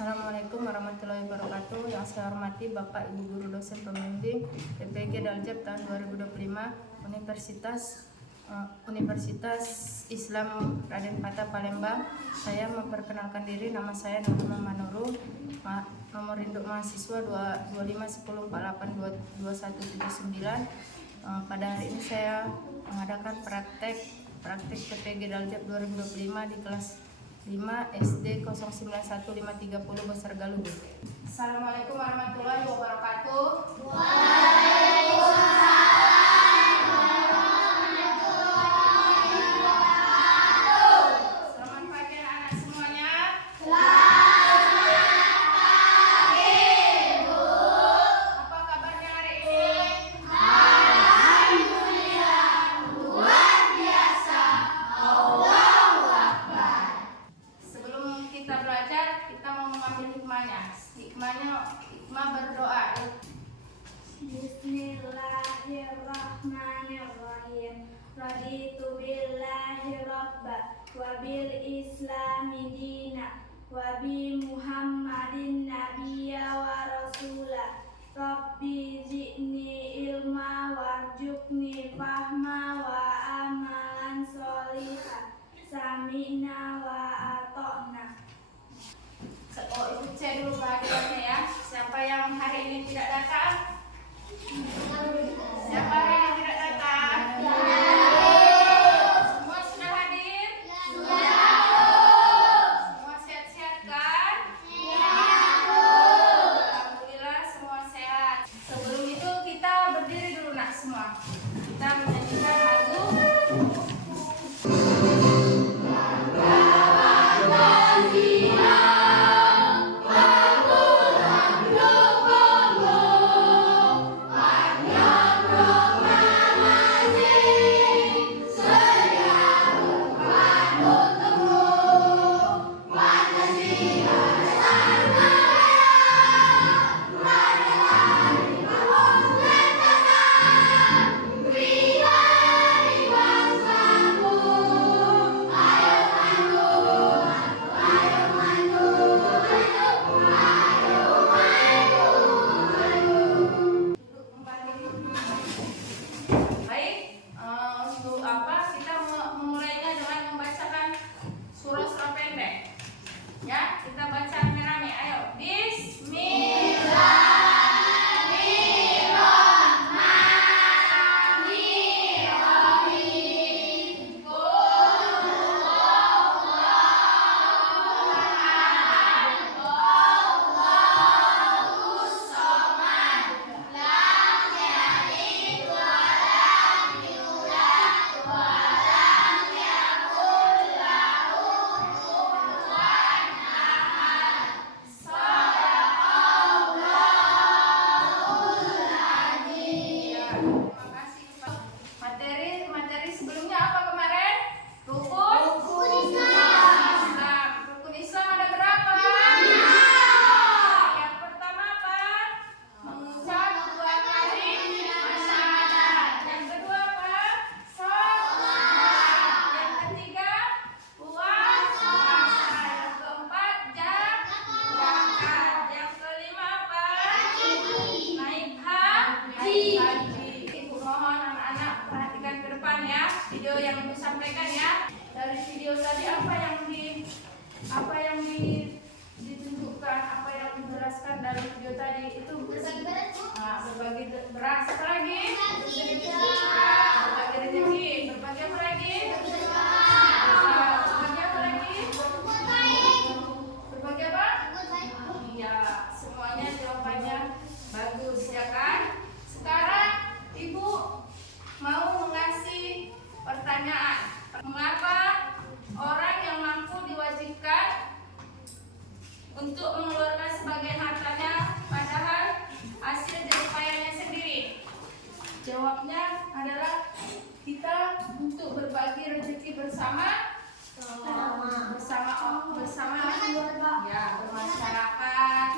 Assalamualaikum warahmatullahi wabarakatuh. Yang saya hormati Bapak Ibu Guru Dosen Pembimbing PPG Daljab tahun 2025 Universitas Islam Raden Patah Palembang. Saya memperkenalkan diri, nama saya Nurul Manurul, nomor induk mahasiswa 2510482179. Pada hari ini saya mengadakan praktek PPG Daljab 2025 di kelas 5 SD 091530 Besar Galuh. Assalamualaikum warahmatullahi wabarakatuh. Selamat pagi anak semuanya. Apa kabarnya hari ini? Kita belajar, kita mau mengambil hikmahnya. Hikmah berdoa. Bismillahirrahmanirrahim. Raditu billahi rabba wa bil islami dina wa bi muhammadin nabiyya wa rasula. Rabbi zidni ilma warjukni fahma wa amalan sholihan. Sami'na wa ata'na. Ikut saya dulu kehadirannya ya. Siapa yang hari ini tidak datang? Siapa hari ini tidak datang? Semua sudah hadir? Semua sehat-sehat kan? Alhamdulillah semua sehat. Sebelum itu kita berdiri dulu nak semua. Kita menyanyikan lagu materi sebelumnya apa kemarin? Rukun Islam. Rukun Islam ada berapa? Yang pertama apa? Mengucap 2 kali syahadat. Yang kedua apa? Sholat. Yang ketiga puasa. Yang keempat zakat. Yang kelima apa? Naik haji. Ibu mohon anak-anak perhatikan ke depan ya, video yang Ibu sampaikan ya. Dari video tadi apa yang ditunjukkan, apa yang dijelaskan dari video tadi itu berbagi beras, apa lagi? Berbagi rezeki, berbagi apa lagi? Berbagi apa lagi? Berbagi apa? Iya, semuanya jawabannya bagus ya kan? Sekarang Ibu mau mengasih pertanyaan. Mengapa orang yang mampu diwajibkan untuk mengeluarkan sebagian hartanya padahal hasil dari payahnya sendiri? Jawabnya adalah kita untuk berbagi rezeki bersama ya, bermasyarakat,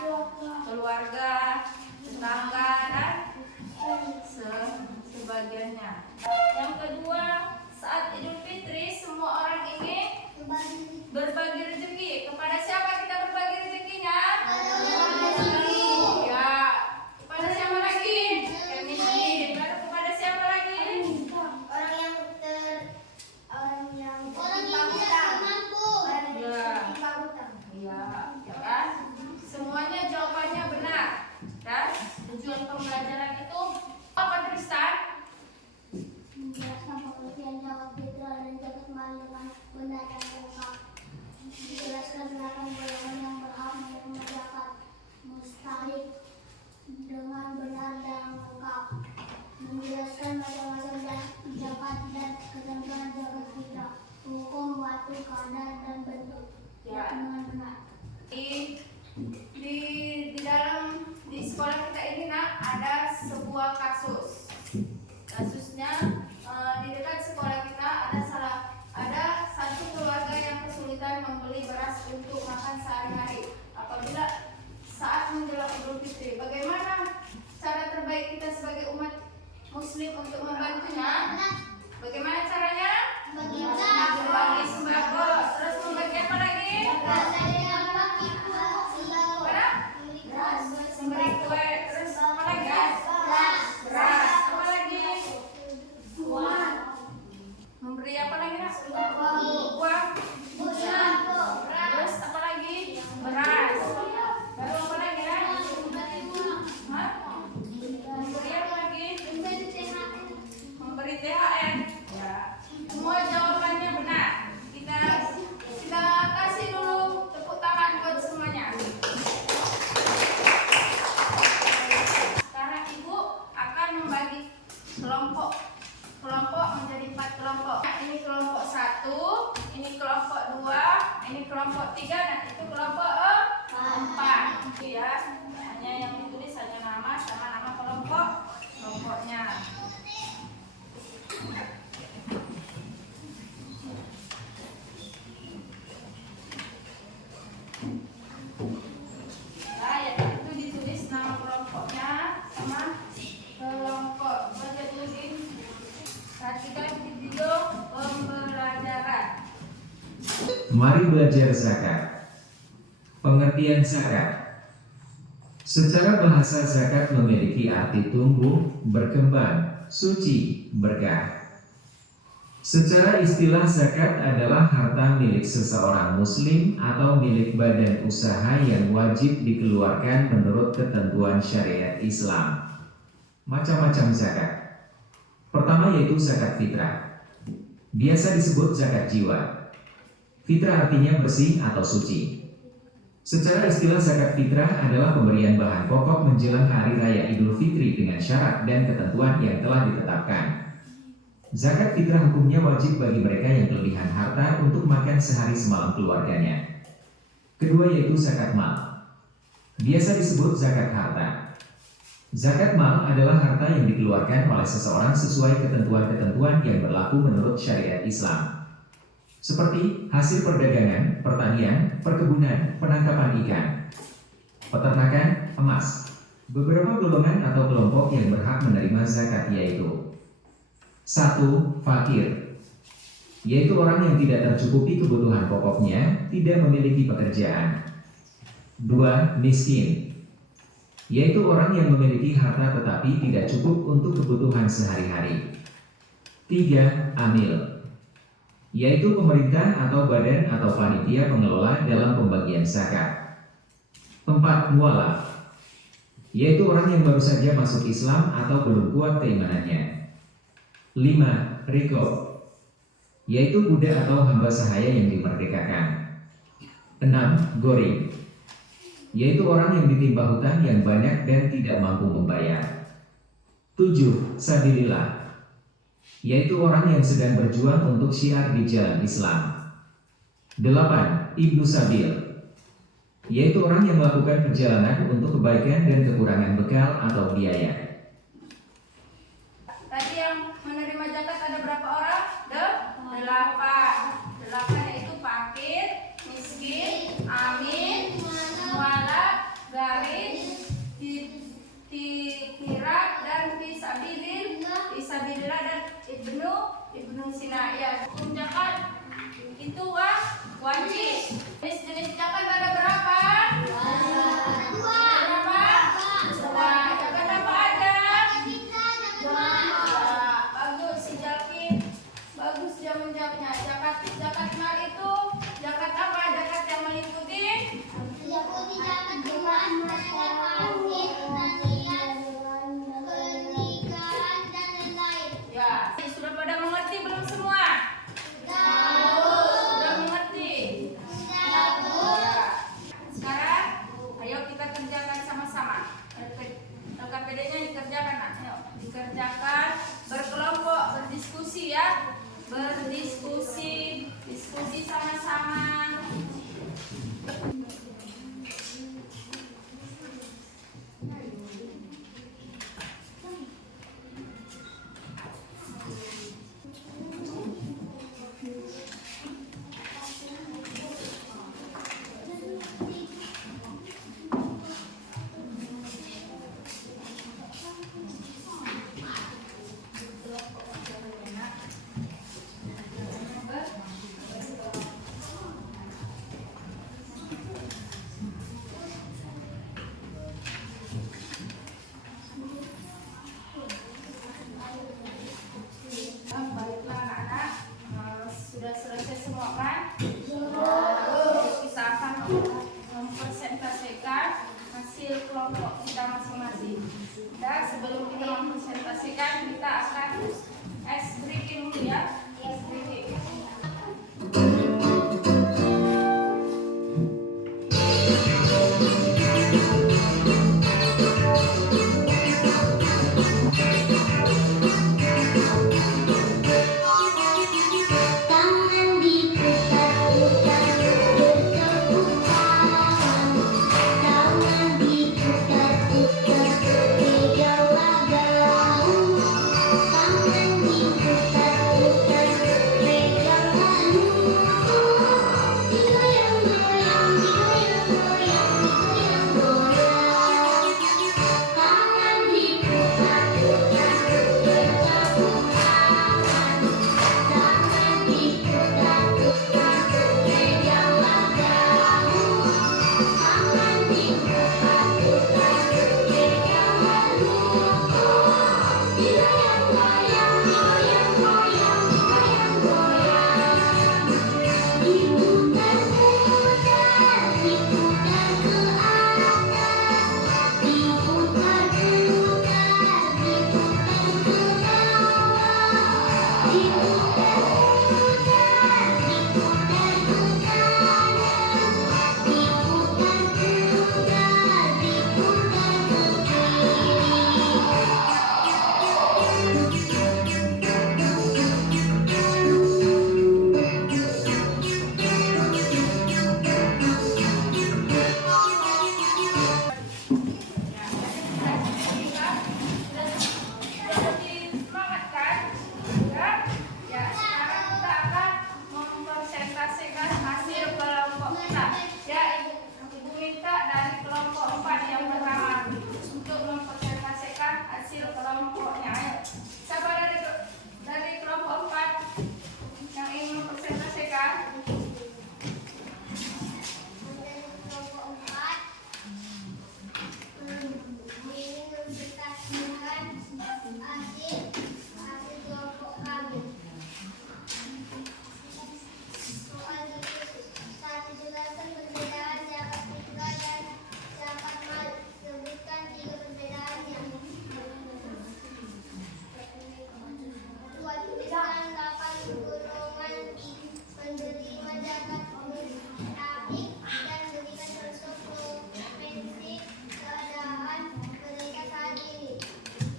keluarga, tetangga dan sebagiannya. Yang kedua, saat Idul Fitri semua orang ingin berbagi rezeki. Kepada siapa kita berbagi rezekinya? Di sekolah kita ini nak ada sebuah kasus. Kasusnya di dekat sekolah kita ada satu keluarga yang kesulitan membeli beras untuk makan sehari-hari apabila saat menjelang Idul Fitri. Bagaimana cara terbaik kita sebagai umat Muslim untuk membantunya? Bagaimana caranya? Berbagi sembako. Terus membagi apa lagi? Memberi kue. Terus apa lagi? Beras. Apa lagi? Memberi apa lagi nak? Uang. Terus apa lagi? Beras. Baru apa lagi nak? Hah? Memberi apa lagi? Memberi THR. Ya. Semua jawabannya benar. Kita kasih dulu tepuk tangan buat semuanya. Sekarang ibu akan membagi kelompok menjadi 4 kelompok. Ini kelompok 1, ini kelompok 2, ini kelompok 3, dan itu kelompok 4. Itu ya. Hanya yang ditulis hanya nama sama nama kelompoknya. Nah, ya itu ditulis nama kelompoknya sama kelompok. Perhatikan video pembelajaran. Mari belajar zakat. Pengertian zakat. Secara bahasa zakat memiliki arti tumbuh, berkembang, suci, berkah. Secara istilah zakat adalah harta milik seseorang muslim atau milik badan usaha yang wajib dikeluarkan menurut ketentuan syariat Islam. Macam-macam zakat. Pertama yaitu zakat fitrah. Biasa disebut zakat jiwa. Fitrah artinya bersih atau suci. Secara istilah zakat fitrah adalah pemberian bahan pokok menjelang hari raya Idul Fitri dengan syarat dan ketentuan yang telah ditetapkan. Zakat fitrah hukumnya wajib bagi mereka yang kelebihan harta untuk makan sehari semalam keluarganya. Kedua yaitu zakat mal. Biasa disebut zakat harta. Zakat mal adalah harta yang dikeluarkan oleh seseorang sesuai ketentuan-ketentuan yang berlaku menurut syariat Islam. Seperti hasil perdagangan, pertanian, perkebunan, penangkapan ikan, peternakan, emas. Beberapa golongan atau kelompok yang berhak menerima zakat yaitu 1. Fakir, yaitu orang yang tidak tercukupi kebutuhan pokoknya, tidak memiliki pekerjaan. 2. Miskin, yaitu orang yang memiliki harta tetapi tidak cukup untuk kebutuhan sehari-hari. 3. Amil, yaitu pemerintah atau badan atau panitia pengelola dalam pembagian zakat. 4. Mualaf, yaitu orang yang baru saja masuk Islam atau belum kuat keimanannya. 5. Riqab, yaitu budak atau hamba sahaya yang dimerdekakan. 6. Gori, yaitu orang yang ditimpa hutang yang banyak dan tidak mampu membayar. 7. Sabilillah, yaitu orang yang sedang berjuang untuk syiar di jalan Islam. 8. Ibnu Sabil, yaitu orang yang melakukan perjalanan untuk kebaikan dan kekurangan bekal atau biaya. Tadi yang menerima zakat ada berapa orang? 8 yaitu fakir, miskin, amin, mualaf, garis, tirak, dan fisabilillah dan ibnu sina. Ya, hukum zakat itu wajib. Jenis zakat ada berapa? Berapa? 2. Zakat apa aja? Bagus, si Jalkin. Bagus dia menjawabnya. Zakat mal itu zakat apa? Zakat yang meliputi ya. Sudah pada mengerti belum semua? Sudah mengerti? Ya. kelompok kita masing-masing. Dan sebelum kita mempresentasikan, kita akan ice breaking dulu ya. Ice breaking.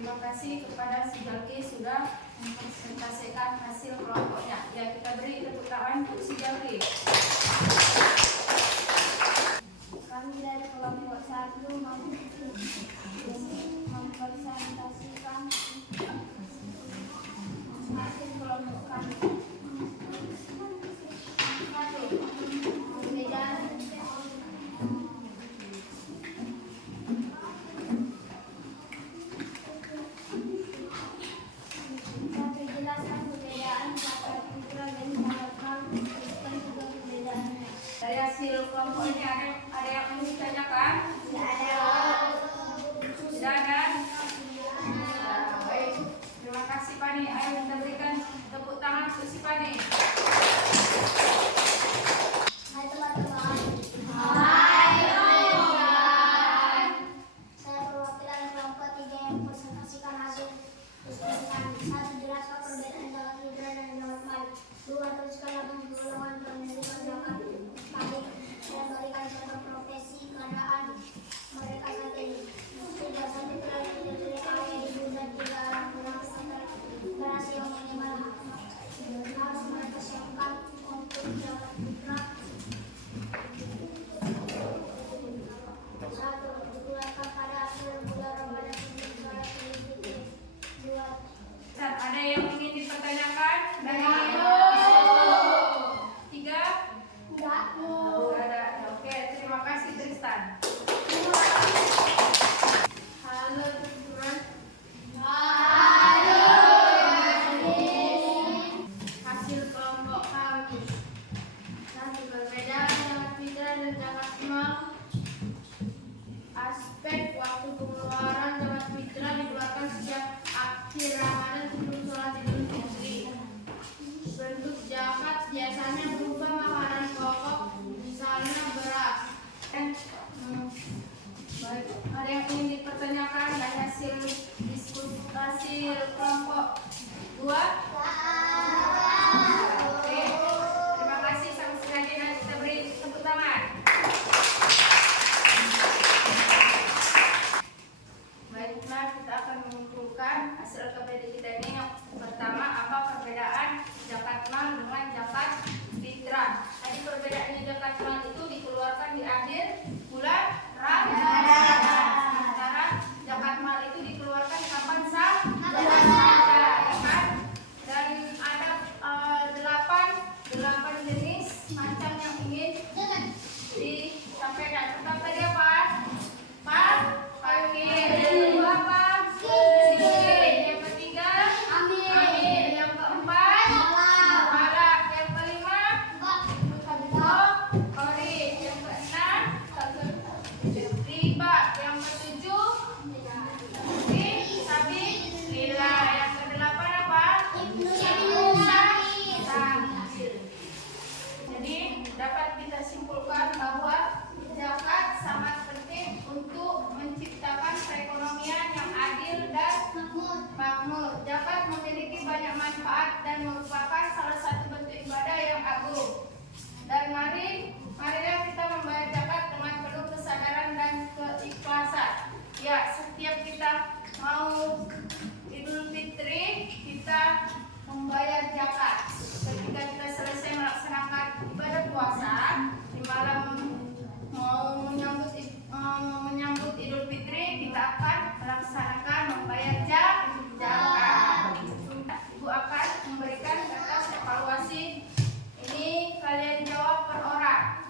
Terima kasih kepada si Jalki sudah mempresentasikan hasil kelompoknya. Ya, kita beri tepuk tangan untuk si Jalki. Kami dari kelompok 1 mempresentasikan hasil kelompok kami. 1. Perbedaan jelaskan perbedaan zakat fitrah dan zakat mal, dan juga perbedaannya. Dari hasil kelompok ini ada yang ingin ditanyakan? Sudah ada? Baik. Terima kasih Pani. Ayo kita berikan tepuk tangan untuk si Pani. Hai teman-teman. Saya perwakilan kelompok 3 yang mempresentasikan hasil diskusi kami. 1. Jelaskan perbedaan zakat fitrah dan zakat mal. 2. Teruskan 80 golongan penerima zakat pabrik dan berikan contoh profesi keadaan mereka saat ini. 3. Zakat fitrah terdiri ayah, ibu, dan 3 anak buah serta beras yang minimal harus mereka siapkan untuk zakat fitrah. 1. Dikeluarkan pada akhir bulan Ramadan sebelum sholat Idul Fitri. 2. Dan ada yang ingin dipertanyakan? Dari tiga? Enggak. Tidak ada. Oke, terima kasih Tristan. Halo teman-teman. Hasil kelompok kami. Nanti perbedaan zakat fitrah dan zakat mal. Aspek waktu pengeluaran zakat fitrah dikeluarkan sejak akhir Ramadan sebelum sholat Idul Fitri. Bentuk zakat biasanya berupa makanan pokok, misalnya beras. Baik, ada yang ingin dipertanyakan dari hasil diskusi kelompok 2? Oke, terima kasih sama sekali dan kita beri tepuk tangan. Baiklah, kita akan mengumpulkan hasil KBD kita ini. Yang pertama, apa perbedaan zakat mal dengan zakat fitrah? Tadi perbedaannya zakat mal itu dikeluarkan di akhir bulan Ramadan. Sementara zakat mal itu dikeluarkan kapan saja, ya kan? Dan ada 8 jenis macam yang ingin disampaikan. Pertama tadi apa? Fakir. Yang kedua apa? Miskin. Yang ketiga amil. Yang keempat malak. Yang kelima qori. Yang keenam riba. Yang ketujuh sabilillah. Yang kedelapan apa? Sambil. Jadi dapat kita simpulkan bahwa zakat sangat penting untuk menciptakan perekonomian yang adil dan makmur. Zakat memiliki banyak manfaat dan merupakan salah satu bentuk ibadah yang agung. Dan marilah kita membayar zakat dengan penuh kesadaran dan keikhlasan. Ya, setiap kita mau Idul Fitri, kita membayar zakat. Ketika kita selesai melaksanakan ibadah puasa, di malam mau menyambut Idul Fitri, kita akan melaksanakan membayar zakat. Ibu akan memberikan kertas evaluasi. Ini kalian jawab per orang.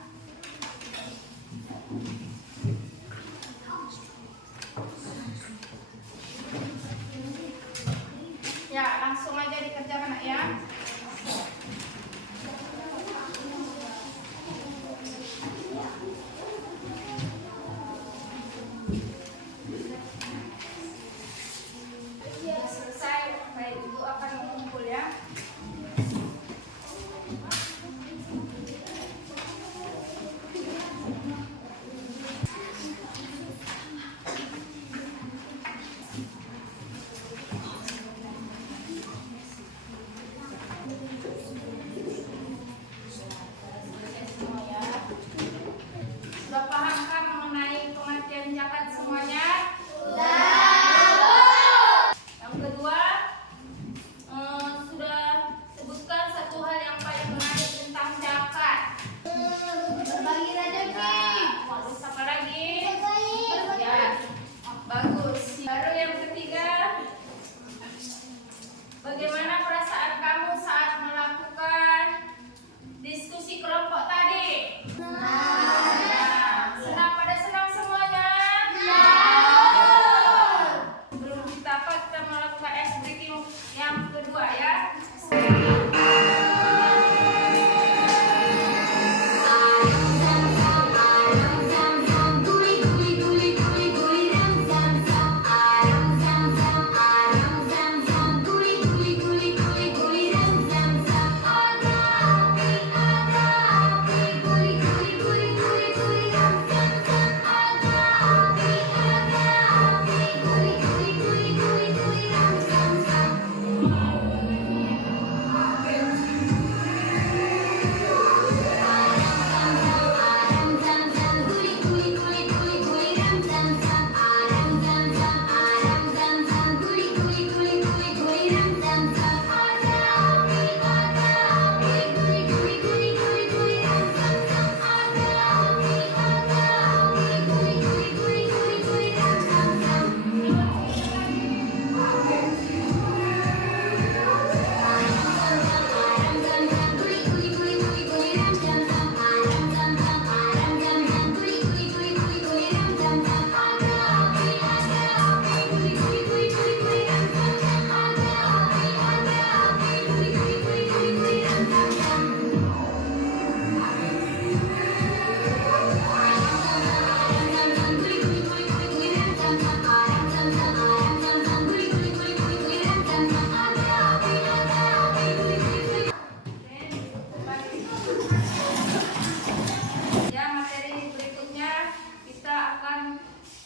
Ya, langsung aja dikerjakan, Nak, ya. Sudah selesai, baik, Ibu akan mengumpul, ya.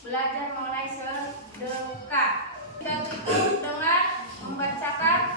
belajar mengenai sedekah. Kita tutup dengan membacakan